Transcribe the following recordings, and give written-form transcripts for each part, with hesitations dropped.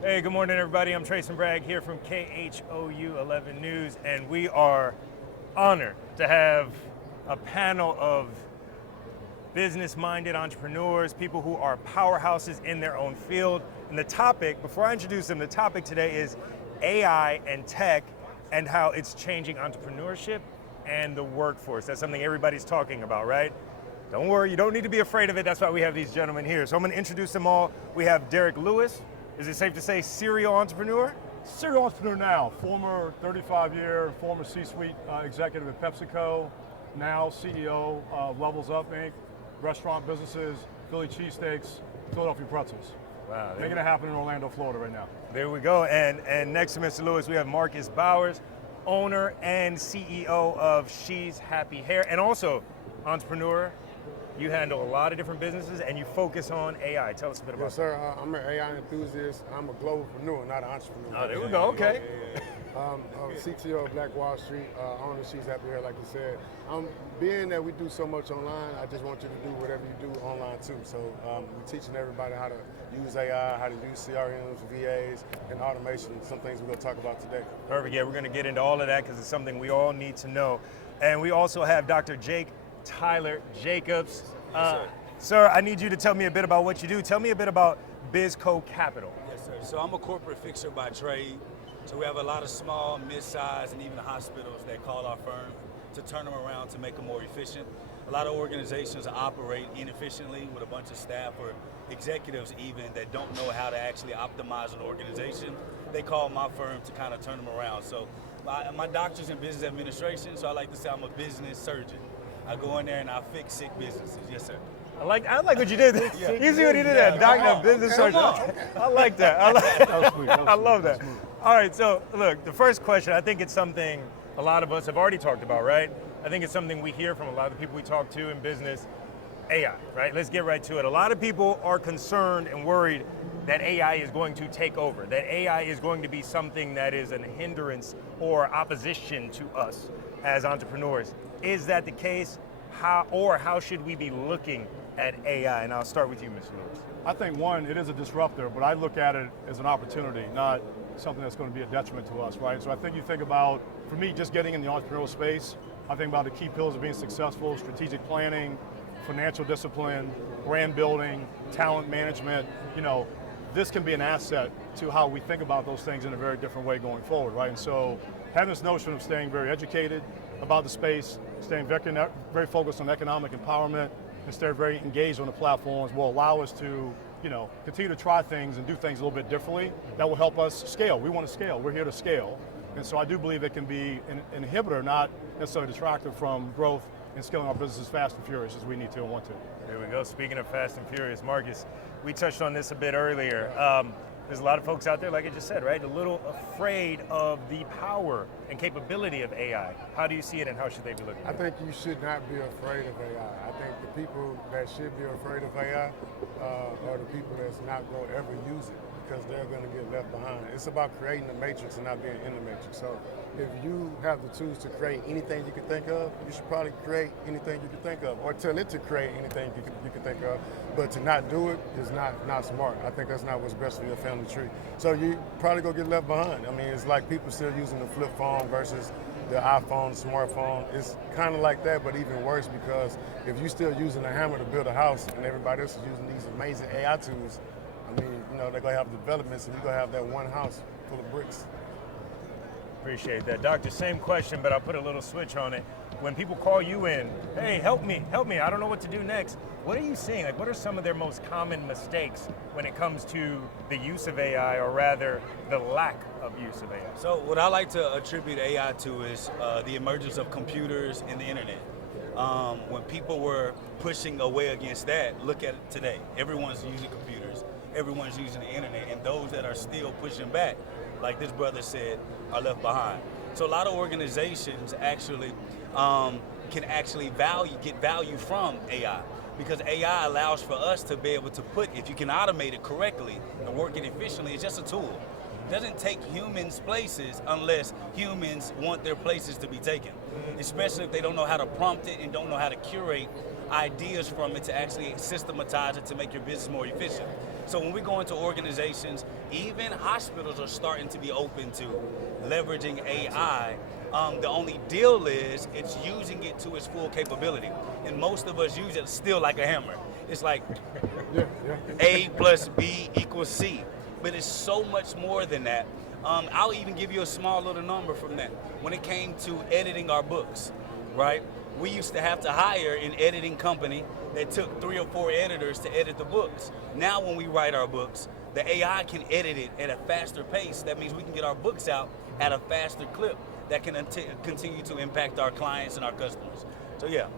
Hey, good morning, everybody. I'm Trace and Bragg here from KHOU 11 News, and we are honored to have a panel of business-minded entrepreneurs, people who are powerhouses in their own field. And the topic, before I introduce them, the topic today is AI and tech and how it's changing entrepreneurship and the workforce. That's something everybody's talking about, right? Don't worry, you don't need to be afraid of it. That's why we have these gentlemen here. So I'm going to introduce them all. We have Derek Lewis. Is it safe to say serial entrepreneur? Serial entrepreneur now, former 35-year, former C-suite executive at PepsiCo, now CEO of Levels Up Inc., restaurant businesses, Philly cheesesteaks, Philadelphia pretzels. Wow. Making it happen in Orlando, Florida right now. There we go. And next to Mr. Lewis, we have Marcus Bowers, owner and CEO of She's Happy Hair, and also entrepreneur. You handle a lot of different businesses and you focus on AI. Tell us a bit about that. Yes, sir. I'm an AI enthusiast. I'm a globalpreneur, not an entrepreneur. Oh, there we go. Okay. CTO of Black Wall Street, owner of She's Happy Hair, like you said. Being that we do so much online, I just want you to do whatever you do online too. So we're teaching everybody how to use AI, how to use CRMs, VAs, and automation. Some things we're going to talk about today. Perfect. Yeah, we're going to get into all of that because it's something we all need to know. And we also have Dr. Tyler Jacobs. Sir, I need you to tell me a bit about what you do. Tell me a bit about BizCo Capital. Yes, sir. So I'm a corporate fixer by trade. So we have a lot of small, mid-sized, and even hospitals that call our firm to turn them around to make them more efficient. A lot of organizations operate inefficiently with a bunch of staff or executives even that don't know how to actually optimize an organization. They call my firm to kind of turn them around. So my doctor's in business administration, so I like to say I'm a business surgeon. I go in there and I fix sick businesses. Yes, sir. I like what you did. Yeah. You see what he did there? Doctor of business surgeon. I like that. That was sweet. I love that. All right, so look, the first question, I think it's something a lot of us have already talked about, right? I think it's something we hear from a lot of the people we talk to in business, AI, right? Let's get right to it. A lot of people are concerned and worried that AI is going to take over, that AI is going to be something that is a hindrance or opposition to us as entrepreneurs. Is that the case? How should we be looking at AI? And I'll start with you, Mr. Lewis. I think one, it is a disruptor, but I look at it as an opportunity, not something that's going to be a detriment to us, right? So I think you think about, for me, just getting in the entrepreneurial space, I think about the key pillars of being successful: strategic planning, financial discipline, brand building, talent management. This can be an asset to how we think about those things in a very different way going forward, right? And so having this notion of staying very educated about the space, staying very focused on economic empowerment, and staying very engaged on the platforms will allow us to continue to try things and do things a little bit differently. That will help us scale. We want to scale. We're here to scale. And so I do believe it can be an inhibitor, not necessarily detractor from growth and scaling our businesses fast and furious as we need to and want to. There we go. Speaking of fast and furious, Marcus, we touched on this a bit earlier. There's a lot of folks out there, like I just said, right, a little afraid of the power and capability of AI. How do you see it and how should they be looking I at it? think you should not be afraid of AI. I think the people that should be afraid of AI are the people that's not going to ever use it because they're going to get left behind. It's about creating the matrix and not being in the matrix. So if you have the tools to create anything you can think of, you should probably create anything you can think of, or tell it to create anything you can think of. But to not do it is not smart. I think that's not what's best for your family tree. So you probably go get left behind. I mean, it's like people still using the flip phone versus the iPhone, the smartphone. It's kind of like that, but even worse because if you're still using a hammer to build a house and everybody else is using these amazing AI tools, I mean, they're going to have developments and you're going to have that one house full of bricks. Appreciate that. Doctor, same question, but I'll put a little switch on it. When people call you in, hey, help me, I don't know what to do next. What are you seeing? Like, what are some of their most common mistakes when it comes to the use of AI, or rather, the lack of use of AI? So what I like to attribute AI to is the emergence of computers and the internet. When people were pushing away against that, look at it today. Everyone's using computers. Everyone's using the internet. And those that are still pushing back, like this brother said, are left behind. So a lot of organizations actually can actually get value from AI because AI allows for us to be able to if you can automate it correctly and work it efficiently, it's just a tool. It doesn't take humans places unless humans want their places to be taken, especially if they don't know how to prompt it and don't know how to curate ideas from it to actually systematize it to make your business more efficient. So when we go into organizations, even hospitals are starting to be open to leveraging AI. The only deal is it's using it to its full capability. And most of us use it still like a hammer. It's like A plus B equals C. But it's so much more than that. I'll even give you a small little number from that. When it came to editing our books, right? We used to have to hire an editing company that took 3 or 4 editors to edit the books. Now when we write our books, the AI can edit it at a faster pace. That means we can get our books out at a faster clip that can continue to impact our clients and our customers. So yeah.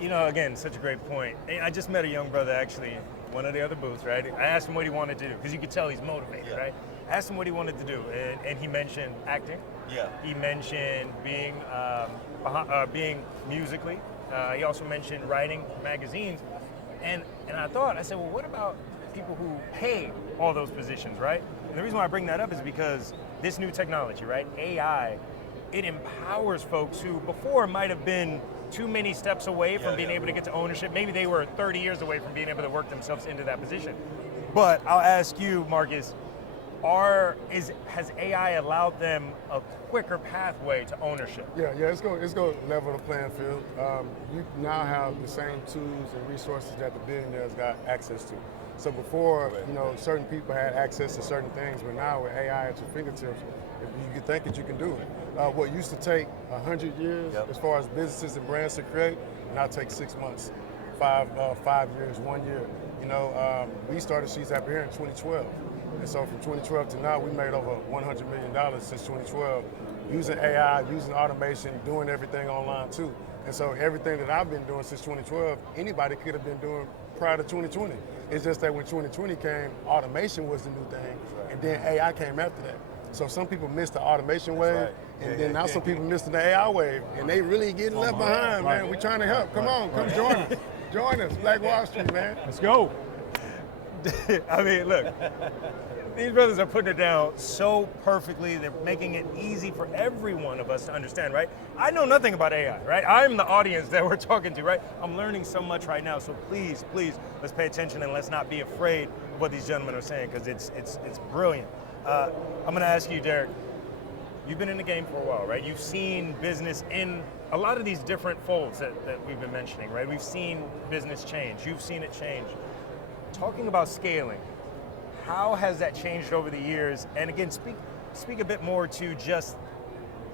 You know, again, such a great point. I just met a young brother actually, one of the other booths, right? I asked him what he wanted to do, because you could tell he's motivated, right? I asked him what he wanted to do, and he mentioned acting. Yeah. He mentioned being musically. He also mentioned writing magazines. And I said, well, what about people who pay all those positions, right? And the reason why I bring that up is because this new technology, right? AI, it empowers folks who before might have been too many steps away from being able to get to ownership. Maybe they were 30 years away from being able to work themselves into that position. But I'll ask you, Marcus, has AI allowed them a quicker pathway to ownership? Yeah, it's going to level the playing field. You now have the same tools and resources that the billionaires got access to. So before, certain people had access to certain things, but now with AI at your fingertips, you can think that you can do it. What used to take 100 years as far as businesses and brands to create, now takes 6 months, 5 years, 1 year. We started She's Happy Here in 2012. And so from 2012 to now, we made over $100 million since 2012, using AI, using automation, doing everything online too. And so everything that I've been doing since 2012, anybody could have been doing prior to 2020. It's just that when 2020 came, automation was the new thing, and then AI came after that. So some people missed the automation wave, and then now some people missed the AI wave, and they really getting left behind, man. We're trying to help. Come on, come join us. Join us, Black Wall Street, man. Let's go. I mean, look, these brothers are putting it down so perfectly. They're making it easy for every one of us to understand, right? I know nothing about AI, right? I'm the audience that we're talking to, right? I'm learning so much right now, so please, let's pay attention and let's not be afraid of what these gentlemen are saying, because it's brilliant. I'm gonna ask you, Derek, you've been in the game for a while, right? You've seen business in a lot of these different folds that we've been mentioning, right? We've seen business change. You've seen it change. Talking about scaling, how has that changed over the years? And again, speak a bit more to just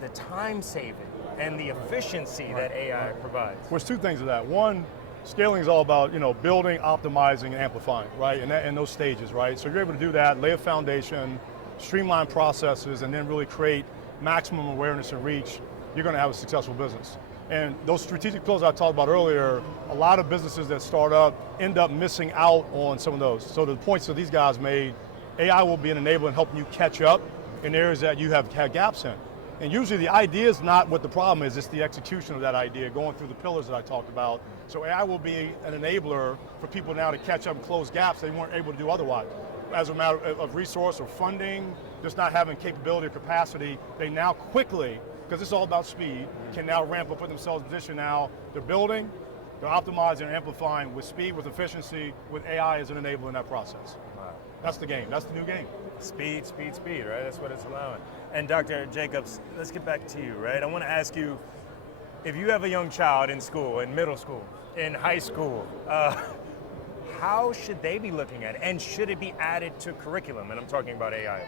the time saving and the efficiency that AI provides. Well, there's 2 things to that. One, scaling is all about building, optimizing, and amplifying, right? And those stages, right? So you're able to do that, lay a foundation, streamline processes, and then really create maximum awareness and reach. You're going to have a successful business. And those strategic pillars I talked about earlier, a lot of businesses that start up end up missing out on some of those. So the points that these guys made, AI will be an enabler in helping you catch up in areas that you have had gaps in. And usually the idea is not what the problem is, it's the execution of that idea, going through the pillars that I talked about. So AI will be an enabler for people now to catch up and close gaps they weren't able to do otherwise. As a matter of resource or funding, just not having capability or capacity, they now quickly, because it's all about speed, can now ramp up, put themselves in position now. They're building, they're optimizing and amplifying with speed, with efficiency, with AI as an enabler in that process. Wow. That's the game, that's the new game. Speed, right? That's what it's allowing. And Dr. Jacobs, let's get back to you, right? I want to ask you, if you have a young child in school, in middle school, in high school, how should they be looking at it? And should it be added to curriculum? And I'm talking about AI.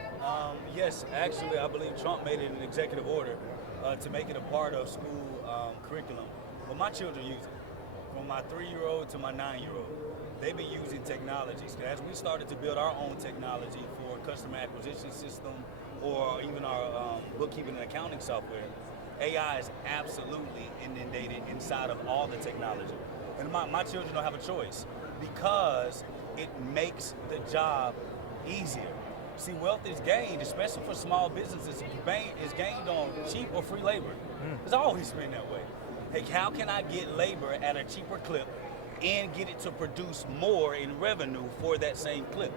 Yes, actually, I believe Trump made it an executive order to make it a part of school curriculum. But my children use it. From my 3-year-old to my 9-year-old, they've been using technologies. As we started to build our own technology for customer acquisition system or even our bookkeeping and accounting software, AI is absolutely inundated inside of all the technology. And my children don't have a choice because it makes the job easier. See, wealth is gained, especially for small businesses, is gained on cheap or free labor. It's always been that way. Hey, how can I get labor at a cheaper clip and get it to produce more in revenue for that same clip?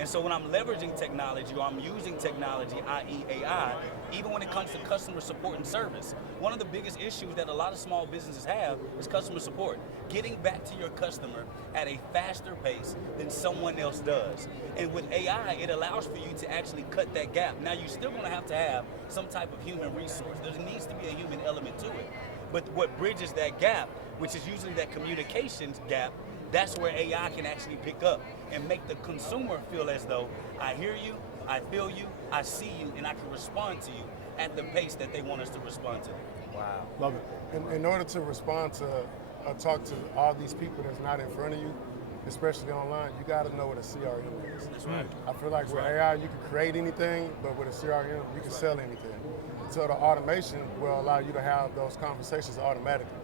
And so when I'm leveraging technology or I'm using technology, i.e. AI, even when it comes to customer support and service, one of the biggest issues that a lot of small businesses have is customer support. Getting back to your customer at a faster pace than someone else does. And with AI, it allows for you to actually cut that gap. Now, you're still going to have some type of human resource. There needs to be a human element to it. But what bridges that gap, which is usually that communications gap, that's where AI can actually pick up and make the consumer feel as though I hear you, I feel you, I see you, and I can respond to you at the pace that they want us to respond to. Wow. Love it. In order to respond to talk to all these people that's not in front of you, especially online, you got to know what a CRM is. That's right. I feel like with AI, you can create anything, but with a CRM, you can sell anything. So the automation will allow you to have those conversations automatically.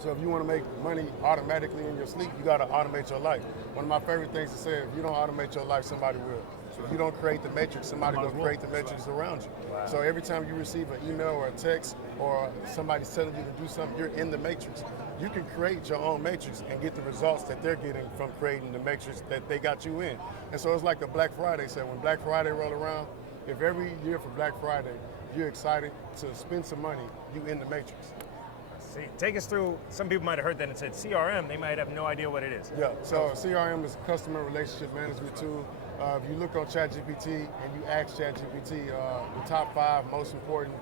So if you want to make money automatically in your sleep, you got to automate your life. One of my favorite things to say, if you don't automate your life, somebody will. So if you don't create the matrix, somebody will create the matrix around you. Wow. So every time you receive an email or a text or somebody's telling you to do something, you're in the matrix. You can create your own matrix and get the results that they're getting from creating the matrix that they got you in. And so it's like a Black Friday sale. When Black Friday roll around, if every year for Black Friday, you're excited to spend some money, you in the matrix. See, take us through, some people might have heard that and said CRM, they might have no idea what it is. Yeah, so CRM is a customer relationship management tool. If you look on ChatGPT and you ask ChatGPT the top 5 most important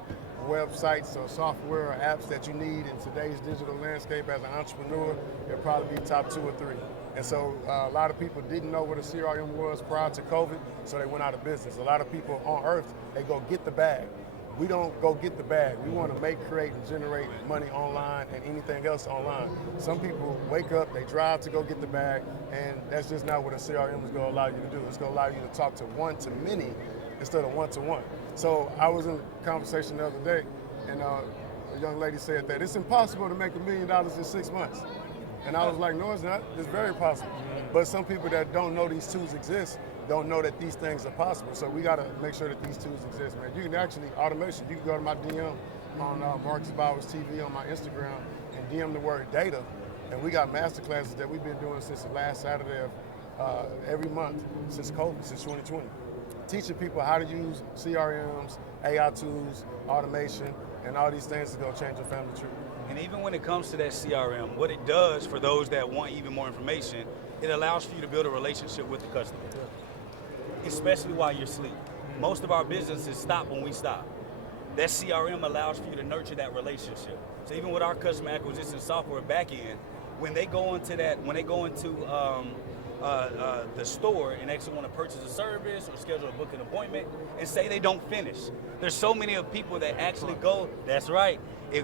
websites or software or apps that you need in today's digital landscape as an entrepreneur, it'll probably be top 2 or 3. And so a lot of people didn't know what a CRM was prior to COVID, so they went out of business. A lot of people on earth, they go get the bag. We don't go get the bag. We want to make, create, and generate money online and anything else online. Some people wake up, they drive to go get the bag, and that's just not what a CRM is going to allow you to do. It's going to allow you to talk to one-to-many instead of one-to-one. So I was in a conversation the other day, and a young lady said that it's impossible to make $1 million in 6 months. And I was like, no, it's not. It's very possible. But some people that don't know these tools exist don't know that these things are possible. So we got to make sure that these tools exist, man. You can actually, automation, you can go to my DM on Marcus Bowers TV on my Instagram and DM the word data. And we got masterclasses that we've been doing since the last Saturday of every month since COVID, since 2020. Teaching people how to use CRMs, AI tools, automation, and all these things is going to change your family tree. And even when it comes to that CRM, what it does for those that want even more information, it allows for you to build a relationship with the customer, especially while you're asleep. Most of our businesses stop when we stop. That CRM allows for you to nurture that relationship. So even with our customer acquisition software backend, when they go into the store and actually want to purchase a service or schedule a booking appointment and say they don't finish. There's so many of people that actually go, that's right,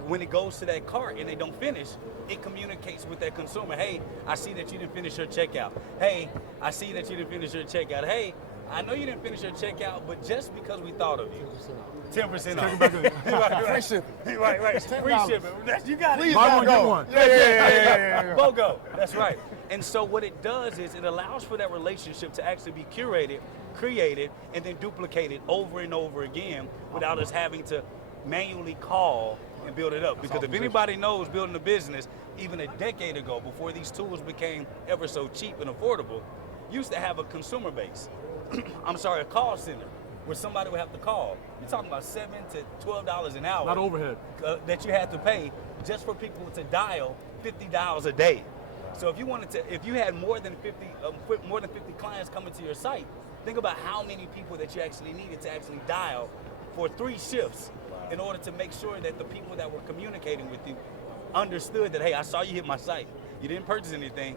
when it goes to that cart and they don't finish, it communicates with that consumer. Hey, I see that you didn't finish your checkout. Hey, I see that you didn't finish your checkout. Hey, I know you didn't finish your checkout, but just because we thought of you, 10% off. Free shipping. Right. Free shipping. You got it. Buy one, get one. Yeah. BOGO. That's right. And so what it does is it allows for that relationship to actually be curated, created, and then duplicated over and over again without us having to manually call and build it up. Because if anybody knows building a business, even a decade ago, before these tools became ever so cheap and affordable, used to have a consumer base. a call center where somebody would have to call. You're talking about $7 to $12 an hour. Not overhead. That you had to pay just for people to dial 50 dials a day. So if you had more than 50 clients coming to your site, think about how many people that you actually needed to actually dial for 3 shifts in order to make sure that the people that were communicating with you understood that, hey, I saw you hit my site. You didn't purchase anything.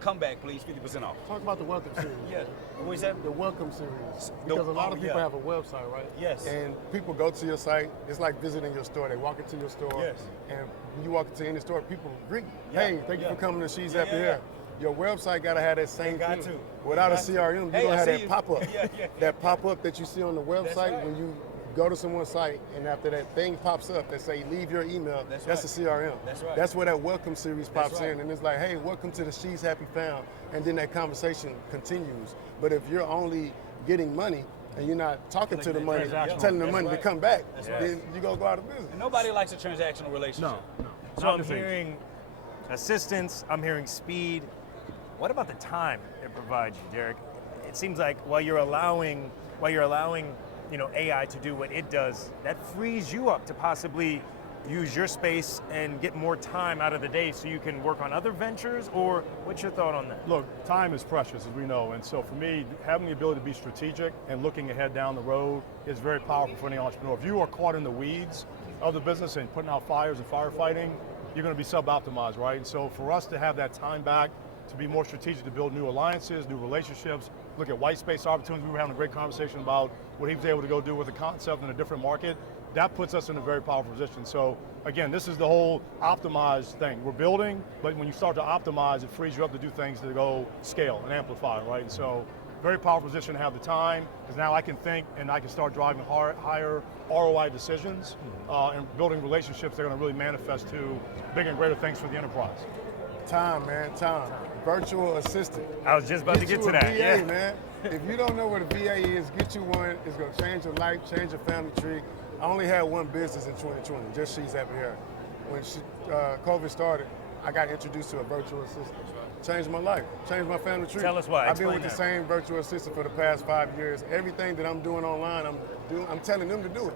Come back, please, 50% off. Talk about the Welcome Series. Yeah. What you said? The Welcome Series. Because a lot of people have a website, right? Yes. And people go to your site. It's like visiting your store. They walk into your store. Yes. And when you walk into any store, people greet you. Yeah. Hey, thank you for coming to She's Happy Hair. Your website got to have that same got thing. to. Without a Got to. CRM, you're Hey, going to I have see that you. pop-up. Yeah. That pop-up that you see on the website right. when you go to someone's site, and after that thing pops up that say leave your email, that's right. the CRM. That's right. That's where that welcome series pops right. in, and it's like, hey, welcome to the She's Happy Fam, and then that conversation continues. But if you're only getting money and you're not talking to the money, telling the money to come back, then you're going to go out of business. And nobody likes a transactional relationship. No. So I'm hearing assistance, I'm hearing speed. What about the time it provides you, Derek? it seems like while you're allowing AI to do what it does, that frees you up to possibly use your space and get more time out of the day so you can work on other ventures, or what's your thought on that? Look, time is precious, as we know, and so for me, having the ability to be strategic and looking ahead down the road is very powerful for any entrepreneur. If you are caught in the weeds of the business and putting out fires and firefighting, you're going to be sub-optimized, right? And so for us to have that time back, to be more strategic, to build new alliances, new relationships, look at white space opportunities. We were having a great conversation about what he was able to go do with a concept in a different market. That puts us in a very powerful position. So again, this is the whole optimized thing. We're building, but when you start to optimize, it frees you up to do things that go scale and amplify, right? And so very powerful position to have the time, because now I can think and I can start driving higher ROI decisions and building relationships that are going to really manifest to bigger and greater things for the enterprise. Time, man, time. Virtual assistant. I was just about to get to that. VA, Yeah, man. If you don't know what a VA is, get you one. It's going to change your life, change your family tree. I only had one business in 2020, just She's Happy Hair. When COVID started, I got introduced to a virtual assistant. Changed my life, changed my family tree. Tell us why. I've been Explain with the that. same virtual assistant for the past 5 years. Everything that I'm doing online, I'm telling them to do it.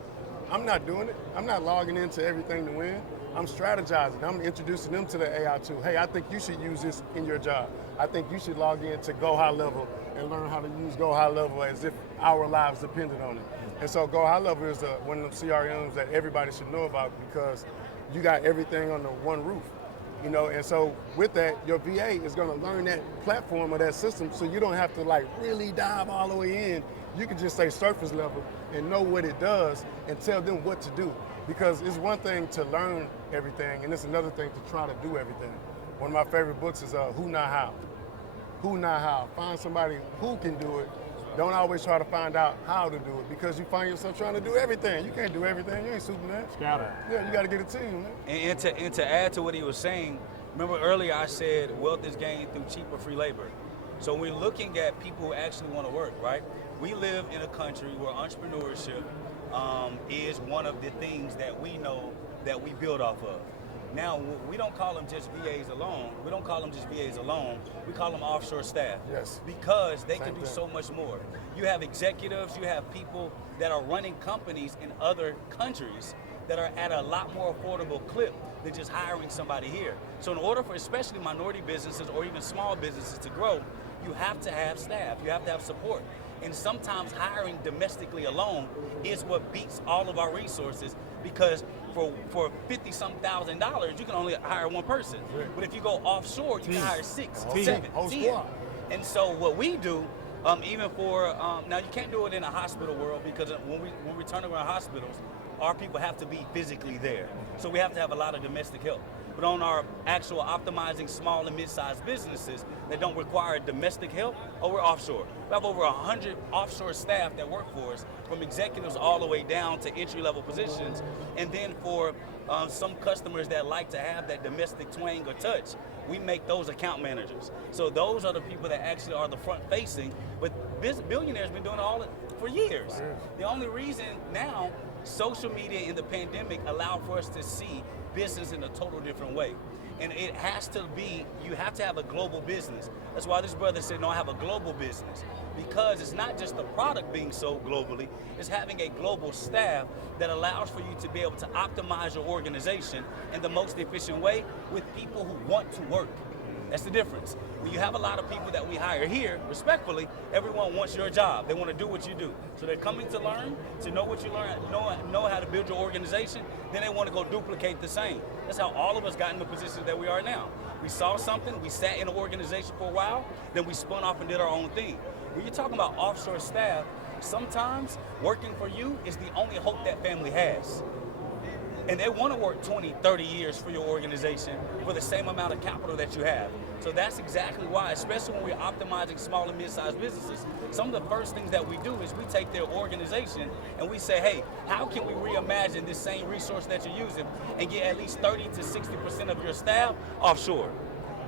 I'm not doing it. I'm not logging into everything to win. I'm strategizing. I'm introducing them to the AI tool. Hey, I think you should use this in your job. I think you should log in to Go High Level and learn how to use Go High Level as if our lives depended on it. And so Go High Level is one of the CRMs that everybody should know about, because you got everything under one roof. You know, and so with that, your VA is going to learn that platform or that system, so you don't have to like really dive all the way in. You can just say surface level and know what it does and tell them what to do. Because it's one thing to learn everything, and it's another thing to try to do everything. One of my favorite books is Who Not How. Who Not How. Find somebody who can do it. Don't always try to find out how to do it, because you find yourself trying to do everything. You can't do everything. You ain't Superman. Scatter. Yeah, you got to get a team, man. And to add to what he was saying, remember earlier I said wealth is gained through cheap or free labor. So we're looking at people who actually want to work, right? We live in a country where entrepreneurship is one of the things that we know that we build off of. Now, we don't call them just VAs alone. We don't call them just VAs alone. We call them offshore staff. Yes. Because they Same can do thing. so much more. You have executives, you have people that are running companies in other countries that are at a lot more affordable clip than just hiring somebody here. So in order for especially minority businesses or even small businesses to grow, you have to have staff, you have to have support. And sometimes hiring domestically alone is what beats all of our resources, because for $50,000 you can only hire one person. Right. But if you go offshore, you can hire 6, Whole 7, team, whole 10. squad. And so what we do, even for, now you can't do it in a hospital world, because when we turn around hospitals, our people have to be physically there. So we have to have a lot of domestic help. But on our actual optimizing small and mid-sized businesses that don't require domestic help, we're offshore. We have over 100 offshore staff that work for us, from executives all the way down to entry-level positions. And then for some customers that like to have that domestic twang or touch, we make those account managers. So those are the people that actually are the front-facing, but billionaires been doing all it for years. The only reason now, social media in the pandemic allowed for us to see business in a total different way. And it has to be, you have to have a global business. That's why this brother said, no, I have a global business. Because it's not just the product being sold globally, it's having a global staff that allows for you to be able to optimize your organization in the most efficient way with people who want to work. That's the difference. When you have a lot of people that we hire here, respectfully, everyone wants your job. They want to do what you do. So they're coming to learn, to know what you learn, know how to build your organization, then they want to go duplicate the same. That's how all of us got in the position that we are now. We saw something, we sat in an organization for a while, then we spun off and did our own thing. When you're talking about offshore staff, sometimes working for you is the only hope that family has. And they want to work 20, 30 years for your organization for the same amount of capital that you have. So that's exactly why, especially when we're optimizing small and mid-sized businesses, some of the first things that we do is we take their organization and we say, hey, how can we reimagine this same resource that you're using and get at least 30 to 60% of your staff offshore?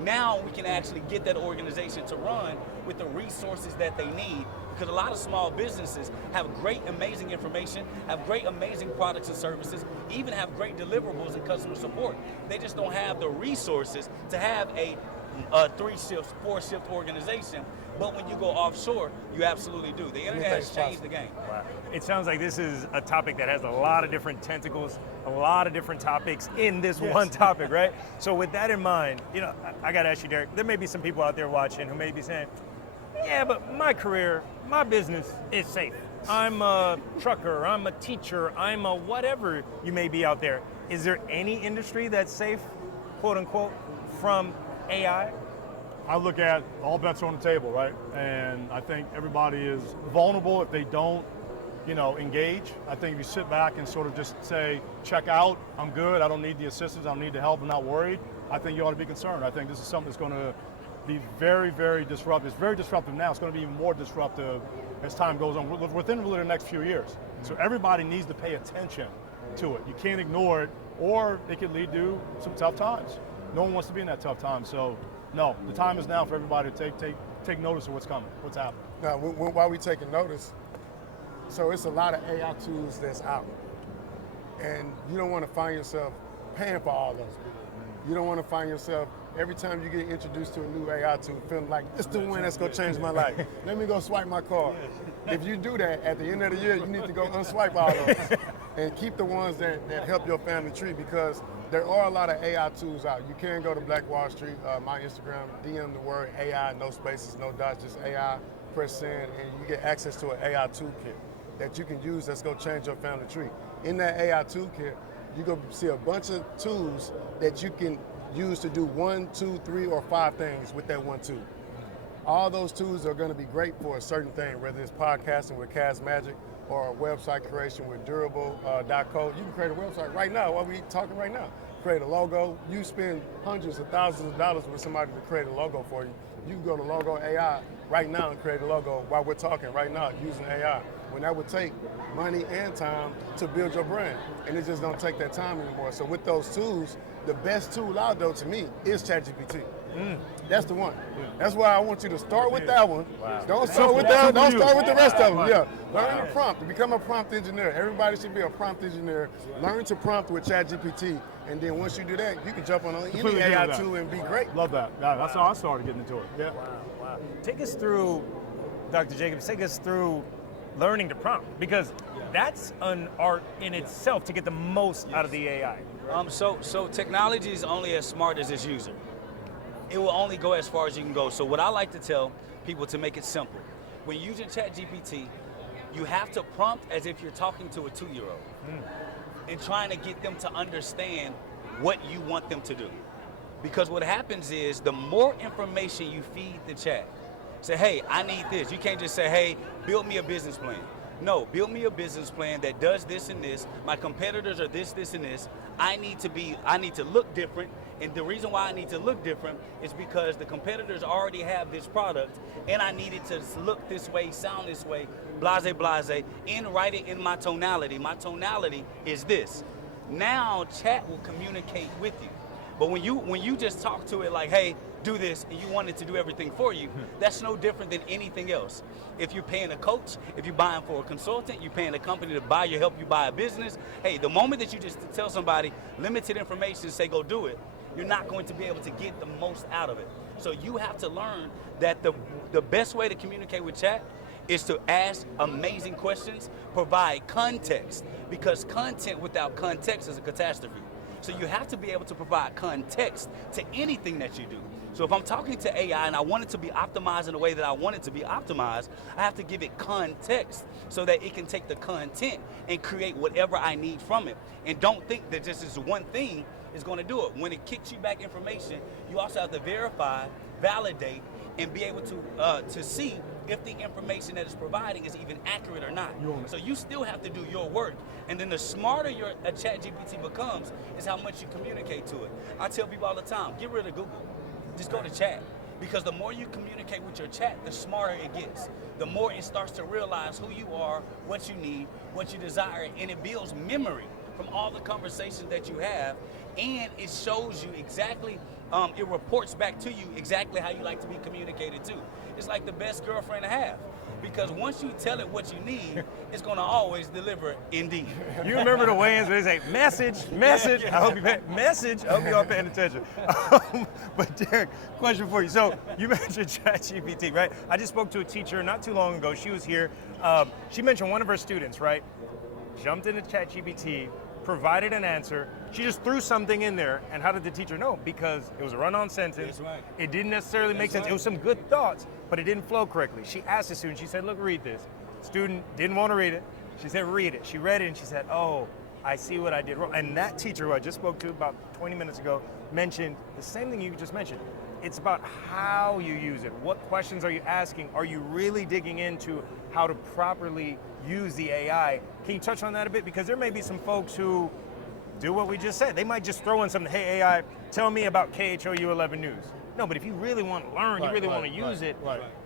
Now we can actually get that organization to run with the resources that they need, because a lot of small businesses have great, amazing information, have great, amazing products and services, even have great deliverables and customer support. They just don't have the resources to have a 3-shift, 4-shift organization But when you go offshore, you absolutely do. The internet has changed the game. Wow. It sounds like this is a topic that has a lot of different tentacles, a lot of different topics in this one topic, right? So with that in mind, I got to ask you, Derek, there may be some people out there watching who may be saying, yeah, but my career, my business is safe. I'm a trucker, I'm a teacher, I'm a whatever you may be out there. Is there any industry that's safe, quote unquote, from AI? I look at all bets are on the table, right? And I think everybody is vulnerable if they don't, engage. I think if you sit back and sort of just say, check out, I'm good, I don't need the assistance, I don't need the help, I'm not worried, I think you ought to be concerned. I think this is something that's going to be very, very disruptive. It's very disruptive now. It's going to be even more disruptive as time goes on, within really the next few years. So everybody needs to pay attention to it. You can't ignore it, or it could lead to some tough times. No one wants to be in that tough time. So, no, the time is now for everybody to take notice of what's coming, what's happening. Now, while we taking notice, so it's a lot of AI tools that's out, and you don't want to find yourself paying for all those. You don't want to find yourself every time you get introduced to a new AI tool feeling like, this is the one that's going to change my life. Let me go swipe my card. If you do that, at the end of the year, you need to go unswipe all those and keep the ones that help your family tree, because there are a lot of AI tools out. You can go to Black Wall Street, my Instagram, DM the word AI, no spaces, no dots, just AI, press send, and you get access to an AI toolkit that you can use that's going to change your family tree. In that AI toolkit, you're going to see a bunch of tools that you can use to do 1, 2, 3, or 5 things with that one tool. All those tools are going to be great for a certain thing, whether it's podcasting with Kaz Magic or website creation with durable.co. You can create a website right now while we're talking right now. Create a logo. You spend hundreds of thousands of dollars with somebody to create a logo for you. You can go to Logo AI right now and create a logo while we're talking right now using AI. When that would take money and time to build your brand, and it just don't take that time anymore. So with those tools, the best tool out there to me is ChatGPT. That's the one. That's why I want you to start with that one. Wow. Don't start with that. Don't start with the rest of them. Yeah. Learn the prompt. Become a prompt engineer. Everybody should be a prompt engineer. Learn to prompt with ChatGPT, and then once you do that, you can jump on any AI tool and be great. Love that. Yeah, that's how I started getting into it. Yeah. Wow. Take us through, Dr. Jacobs, take us through learning to prompt, because that's an art in itself to get the most out of the AI. So technology is only as smart as its user. It will only go as far as you can go. So what I like to tell people, to make it simple, when using ChatGPT, you have to prompt as if you're talking to a 2-year-old and trying to get them to understand what you want them to do. Because what happens is, the more information you feed the chat, say, hey, I need this. You can't just say, hey, build me a business plan. No, build me a business plan that does this and this. My competitors are this, this, and this. I need to look different. And the reason why I need to look different is because the competitors already have this product, and I need it to look this way, sound this way, blase, blase, and write it in my tonality. My tonality is this. Now chat will communicate with you. But when you just talk to it like, hey, do this, and you want it to do everything for you, that's no different than anything else. If you're paying a coach, if you're buying for a consultant, you're paying a company to buy you, help you buy a business, hey, the moment that you just tell somebody limited information, say go do it, you're not going to be able to get the most out of it. So you have to learn that the best way to communicate with chat is to ask amazing questions, provide context, because content without context is a catastrophe. So you have to be able to provide context to anything that you do. So if I'm talking to AI and I want it to be optimized in the way that I want it to be optimized, I have to give it context so that it can take the content and create whatever I need from it. And don't think that just this one thing is going to do it. When it kicks you back information, you also have to verify, validate, and be able to see if the information that it's providing is even accurate or not. So you still have to do your work. And then the smarter your ChatGPT becomes is how much you communicate to it. I tell people all the time, get rid of Google. Just go to chat. Because the more you communicate with your chat, the smarter it gets. The more it starts to realize who you are, what you need, what you desire, and it builds memory from all the conversations that you have, and it shows you exactly, it reports back to you exactly how you like to be communicated to. It's like the best girlfriend to have. because once you tell it what you need, it's going to always deliver indeed. You remember the weigh-ins where they say, message, I hope message, I hope you all paying attention. But Derek, question for you. So you mentioned ChatGPT, right? I just spoke to a teacher not too long ago. She was here. She mentioned one of her students, right? Jumped into ChatGPT, provided an answer. She just threw something in there, and how did the teacher know? Because it was a run-on sentence. That's right. It didn't necessarily make That's sense. right. It was some good thoughts, but it didn't flow correctly. She asked the student, she said, look, read this. Student didn't want to read it. She said, read it. She read it, and she said, oh, I see what I did wrong. And that teacher who I just spoke to about 20 minutes ago mentioned the same thing you just mentioned. It's about how you use it. What questions are you asking? Are you really digging into how to properly use the AI? Can you touch on that a bit? Because there may be some folks who do what we just said. They might just throw in something, hey AI, tell me about KHOU 11 News. No, but if you really want to learn, you really want to use it,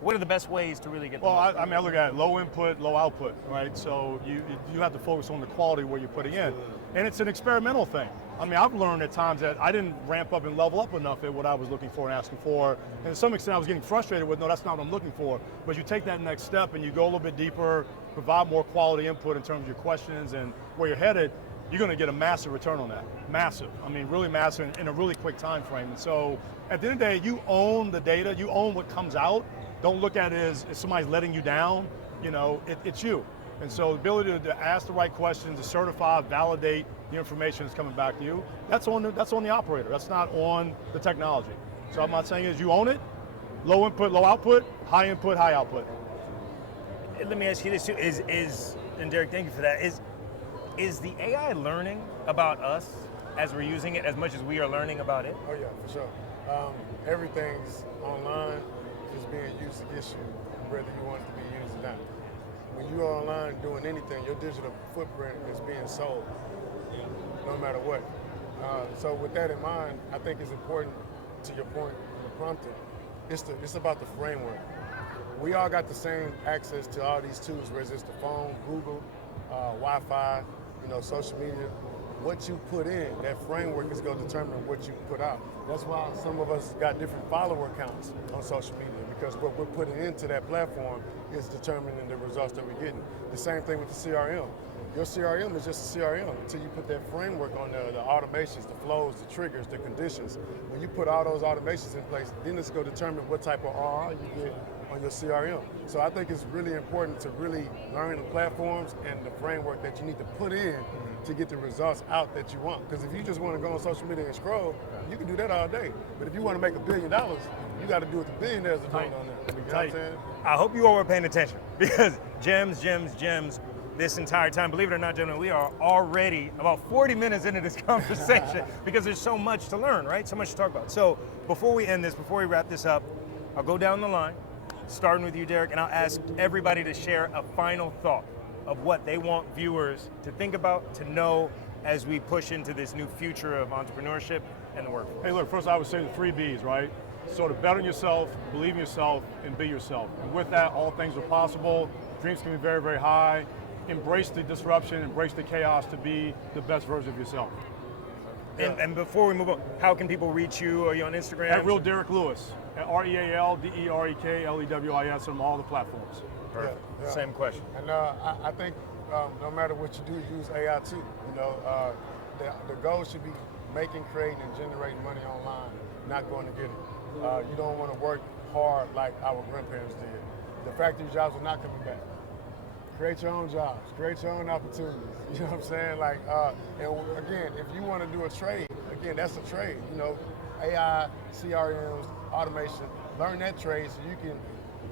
what are the best ways to really get the Well, most I mean, I look at it, low input, low output, right? So you have to focus on the quality of what you're putting in. And it's an experimental thing. I mean, I've learned at times that I didn't ramp up and level up enough at what I was looking for and asking for. And to some extent, I was getting frustrated with, no, that's not what I'm looking for. But you take that next step and you go a little bit deeper, provide more quality input in terms of your questions and where you're headed, you're going to get a massive return on that. Massive. I mean, really massive in a really quick time frame. And so at the end of the day, you own the data, you own what comes out. Don't look at it as somebody's letting you down. You know, it's you. And so the ability to ask the right questions, to certify, validate the information that's coming back to you, that's on the operator. That's not on the technology. So I'm not saying is you own it, low input, low output, high input, high output. Let me ask you this too, and Derek, thank you for that, is the AI learning about us as we're using it as much as we are learning about it? Oh yeah, for sure. Everything's online is being used against you, whether you want it to be used or not. When you're online doing anything, your digital footprint is being sold, no matter what. So with that in mind, I think it's important, to your point, the prompting, it's about the framework. We all got the same access to all these tools, whether it's the phone, Google, Wi-Fi, social media. What you put in, that framework is going to determine what you put out. That's why some of us got different follower counts on social media, because what we're putting into that platform is determining the results that we're getting. The same thing with the CRM. Your CRM is just a CRM until you put that framework on there, the automations, the flows, the triggers, the conditions. When you put all those automations in place, then it's going to determine what type of ROI you get on your CRM. So I think it's really important to really learn the platforms and the framework that you need to put in to get the results out that you want. Because if you just want to go on social media and scroll, you can do that all day. But if you want to make $1 billion, you got to do what the billionaires are doing on there. You know what I'm saying? I hope you all were paying attention, because gems this entire time. Believe it or not, gentlemen, we are already about 40 minutes into this conversation because there's so much to learn, right? So much to talk about. So before we end this, before we wrap this up, I'll go down the line, starting with you, Derek, and I'll ask everybody to share a final thought of what they want viewers to think about, to know as we push into this new future of entrepreneurship and the workforce. Hey, look, first I would say the 3 B's, right? So to bet on yourself, believe in yourself, and be yourself. And with that, all things are possible. Dreams can be very, very high. Embrace the disruption, embrace the chaos to be the best version of yourself. And before we move on, how can people reach you? Are you on Instagram? At Real Derek Lewis, at RealDerekLewis on all the platforms. Perfect. Yeah. Same question. And I think no matter what you do, use AI too. The goal should be making, creating, and generating money online, not going to get it. You don't want to work hard like our grandparents did. The factory jobs are not coming back. Create your own jobs, create your own opportunities. You know what I'm saying? And again, if you want to do a trade, again, that's a trade. AI, CRMs, automation, learn that trade so you can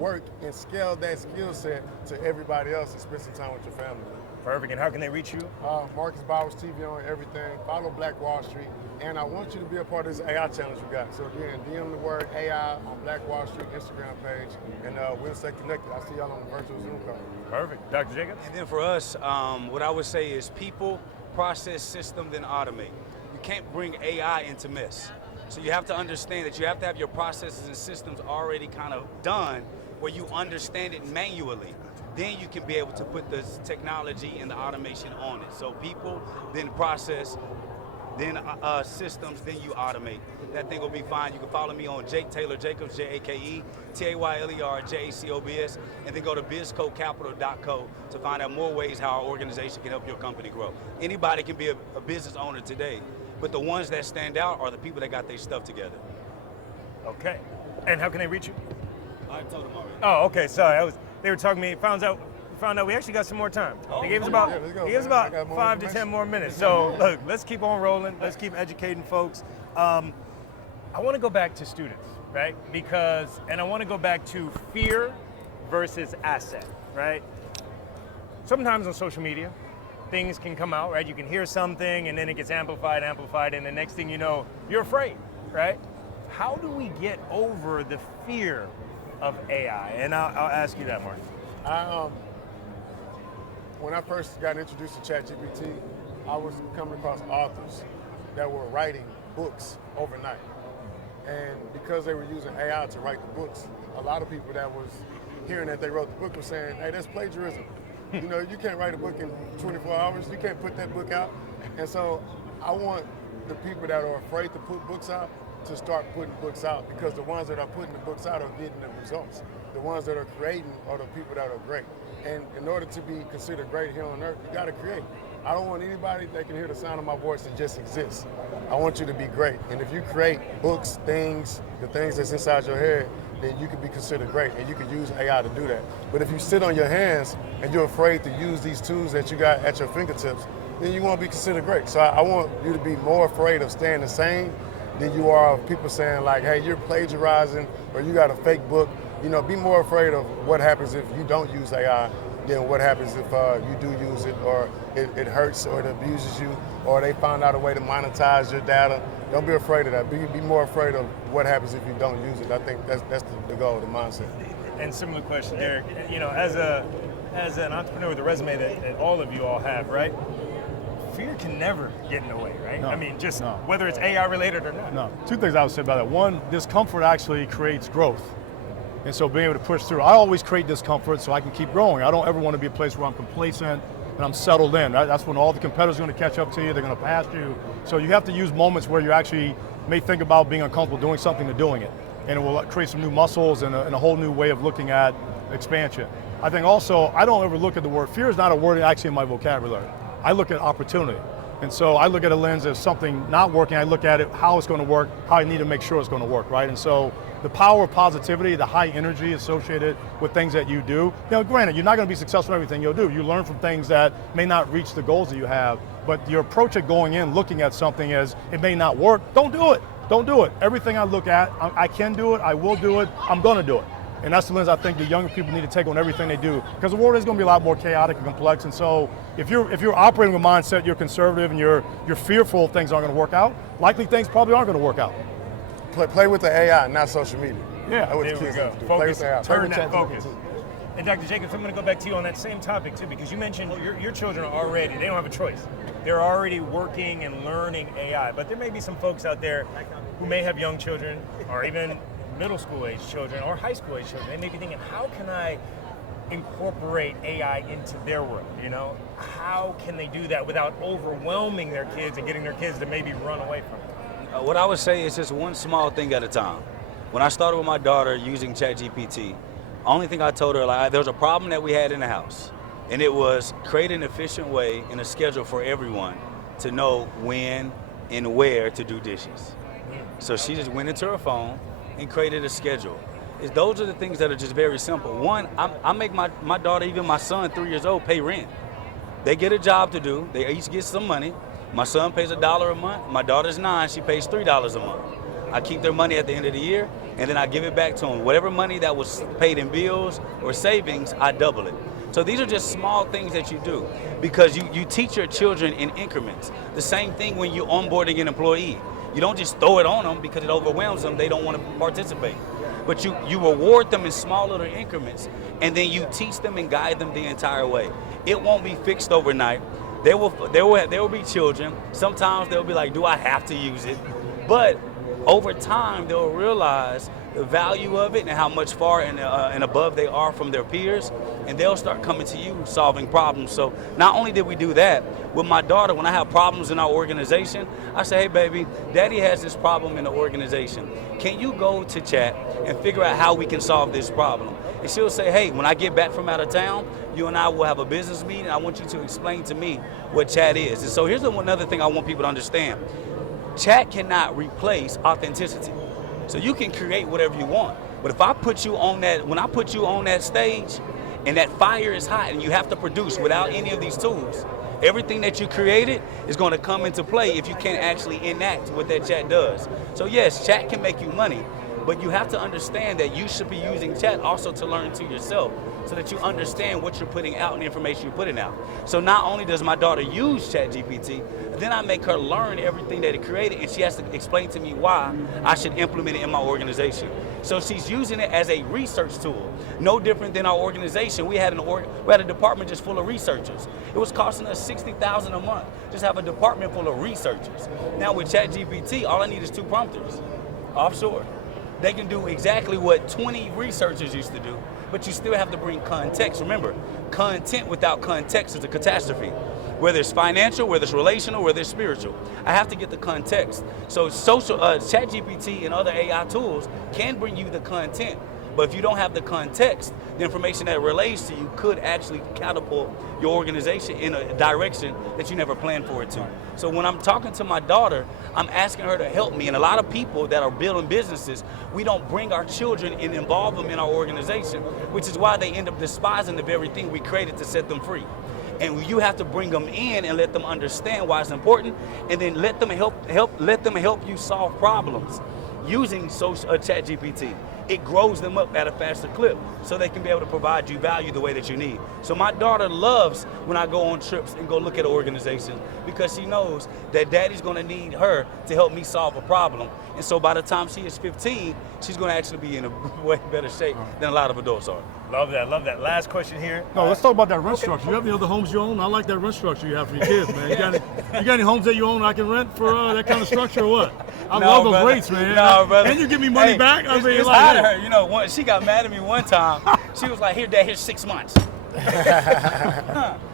work and scale that skill set to everybody else and spend some time with your family. Perfect. And how can they reach you? Marcus Bowers TV on everything. Follow Black Wall Street. And I want you to be a part of this AI challenge we got. So again, DM the word AI on Black Wall Street Instagram page, and we'll stay connected. I'll see y'all on the virtual Zoom call. Perfect. Dr. Jacobs? And then for us, what I would say is people, process, system, then automate. You can't bring AI into mess. So you have to understand that you have to have your processes and systems already kind of done where you understand it manually. Then you can be able to put the technology and the automation on it. So people, then process, then systems, then you automate. That thing will be fine. You can follow me on Jake Taylor Jacobs, JakeTaylerJacobs, and then go to bizcocapital.co to find out more ways how our organization can help your company grow. Anybody can be a business owner today, but the ones that stand out are the people that got their stuff together. Okay. And how can they reach you? I told them already. Oh, okay. Sorry. They were talking to me. Found out we actually got some more time. They gave us about, let's go, they gave us man. I about got more 5 to 10 information. more minutes. So look, let's keep on rolling. Let's keep educating folks. I want to go back to students, right? And I want to go back to fear versus asset, right? Sometimes on social media, things can come out, right? You can hear something and then it gets amplified, and the next thing you know, you're afraid, right? How do we get over the fear of AI? And I'll ask you that, Martin. When I first got introduced to ChatGPT, I was coming across authors that were writing books overnight. And because they were using AI to write the books, a lot of people that was hearing that they wrote the book were saying, hey, that's plagiarism. You know, you can't write a book in 24 hours. You can't put that book out. And so I want the people that are afraid to put books out to start putting books out, because the ones that are putting the books out are getting the results. The ones that are creating are the people that are great. And in order to be considered great here on earth, you gotta create. I don't want anybody that can hear the sound of my voice to just exist. I want you to be great. And if you create books, things, the things that's inside your head, then you can be considered great, and you can use AI to do that. But if you sit on your hands and you're afraid to use these tools that you got at your fingertips, then you won't be considered great. So I want you to be more afraid of staying the same than you are of people saying like, hey, you're plagiarizing or you got a fake book. You know, be more afraid of what happens if you don't use AI than what happens if you do use it, or it hurts, or it abuses you, or they found out a way to monetize your data. Don't be afraid of that. Be more afraid of what happens if you don't use it. I think that's the goal, the mindset. And similar question, Derek. You know, as an entrepreneur with a resume that all of you all have, right? Fear can never get in the way, right? No, I mean, just no. whether it's AI related or not. No, two things I would say about that. One, discomfort actually creates growth. And so being able to push through, I always create discomfort so I can keep growing. I don't ever want to be a place where I'm complacent and I'm settled in. Right? That's when all the competitors are going to catch up to you, they're going to pass you. So you have to use moments where you actually may think about being uncomfortable doing something to doing it. And it will create some new muscles and a whole new way of looking at expansion. I think also, I don't ever look at the word, fear is not a word actually in my vocabulary. I look at opportunity. And so I look at a lens of something not working, I look at it, how it's going to work, how I need to make sure it's going to work, right? And so the power of positivity, the high energy associated with things that you do. You know, granted, you're not going to be successful in everything you'll do. You learn from things that may not reach the goals that you have, but your approach at going in, looking at something as it may not work, don't do it. Don't do it. Everything I look at, I can do it, I will do it, I'm going to do it. And that's the lens I think the younger people need to take on everything they do, because the world is going to be a lot more chaotic and complex. And so if you're operating with a mindset, you're conservative and you're fearful things aren't going to work out, likely things probably aren't going to work out. Play with the AI, not social media. Yeah, That's what there the we kids go. have to do. Focus, Play with the AI. Play turn with that ChatGPT. focus. And Dr. Jacobs, I'm going to go back to you on that same topic too, because you mentioned your children are already, they don't have a choice. They're already working and learning AI, but there may be some folks out there who may have young children or even middle school age children or high school age children. They may be thinking, how can I incorporate AI into their world, you know? How can they do that without overwhelming their kids and getting their kids to maybe run away from it? What I would say is just one small thing at a time. When I started with my daughter using ChatGPT, only thing I told her, like, there was a problem that we had in the house, and it was create an efficient way and a schedule for everyone to know when and where to do dishes. So she just went into her phone and created a schedule. Those are the things that are just very simple. One, I make my daughter, even my son, 3 years old, pay rent. They get a job to do, they each get some money. My son pays $1 a month, my daughter's 9, she pays $3 a month. I keep their money at the end of the year, and then I give it back to them. Whatever money that was paid in bills or savings, I double it. So these are just small things that you do, because you teach your children in increments. The same thing when you're onboarding an employee. You don't just throw it on them because it overwhelms them, they don't want to participate. But you reward them in small little increments, and then you teach them and guide them the entire way. It won't be fixed overnight. There will be children. Sometimes they'll be like, do I have to use it? But over time, they'll realize the value of it and how much far and above they are from their peers, and they'll start coming to you solving problems. So not only did we do that, with my daughter, when I have problems in our organization, I say, hey baby, daddy has this problem in the organization. Can you go to chat and figure out how we can solve this problem? And she'll say, hey, when I get back from out of town, you and I will have a business meeting. I want you to explain to me what chat is. And so here's another thing I want people to understand. Chat cannot replace authenticity. So you can create whatever you want. But if I put you on that, when I put you on that stage and that fire is hot and you have to produce without any of these tools, everything that you created is going to come into play if you can't actually enact what that chat does. So yes, chat can make you money, but you have to understand that you should be using chat also to learn to yourself so that you understand what you're putting out and the information you're putting out. So not only does my daughter use ChatGPT, then I make her learn everything that it created, and she has to explain to me why I should implement it in my organization. So she's using it as a research tool, no different than our organization. We had a department just full of researchers. It was costing us $60,000 a month just have a department full of researchers. Now with ChatGPT, all I need is 2 prompters offshore. They can do exactly what 20 researchers used to do, but you still have to bring context. Remember, content without context is a catastrophe. Whether it's financial, whether it's relational, whether it's spiritual. I have to get the context. So ChatGPT and other AI tools can bring you the content, but if you don't have the context, the information that relates to you could actually catapult your organization in a direction that you never planned for it to. So when I'm talking to my daughter, I'm asking her to help me. And a lot of people that are building businesses, we don't bring our children and involve them in our organization, which is why they end up despising the very thing we created to set them free. And you have to bring them in and let them understand why it's important, and then let them help you solve problems using ChatGPT. It grows them up at a faster clip so they can be able to provide you value the way that you need. So my daughter loves when I go on trips and go look at an organization because she knows that daddy's gonna need her to help me solve a problem. And so by the time she is 15, she's gonna actually be in a way better shape than a lot of adults are. Love that, love that. Last question here. No, let's talk about that rent structure. You have any other homes you own? I like that rent structure you have for your kids, man. You got any homes that you own I can rent for that kind of structure or what? I love those rates, man. No, brother. And you give me money back? I mean, it's like, out of her. You know, she got mad at me one time. She was like, here, Dad, here's 6 months.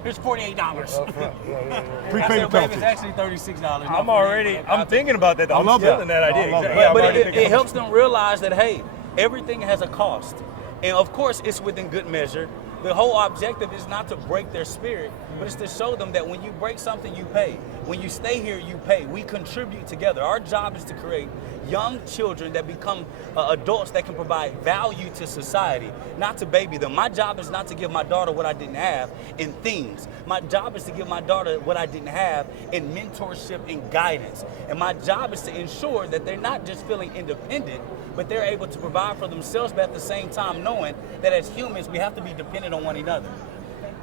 Here's $48. Prepayment baby, it's actually $36. I'm thinking about that. I'm still in that idea. But it helps them realize that, hey, everything has a cost. And of course, it's within good measure. The whole objective is not to break their spirit, but it's to show them that when you break something, you pay. When you stay here, you pay. We contribute together. Our job is to create young children that become adults that can provide value to society, not to baby them. My job is not to give my daughter what I didn't have in things. My job is to give my daughter what I didn't have in mentorship and guidance. And my job is to ensure that they're not just feeling independent, but they're able to provide for themselves, but at the same time knowing that as humans, we have to be dependent on one another.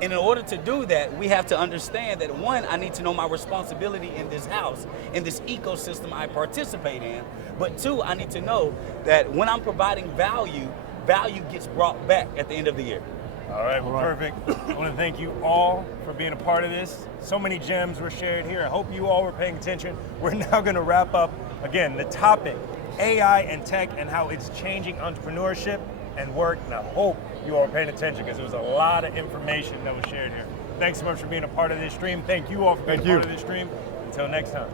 And in order to do that, we have to understand that, one, I need to know my responsibility in this house, in this ecosystem I participate in. But two, I need to know that when I'm providing value, value gets brought back at the end of the year. All right, well, perfect. I want to thank you all for being a part of this. So many gems were shared here. I hope you all were paying attention. We're now going to wrap up, again, the topic, AI and tech and how it's changing entrepreneurship and work. And I hope you all are paying attention because there was a lot of information that was shared here. Thanks so much for being a part of this stream. Thank you all for being a part of this stream. Until next time.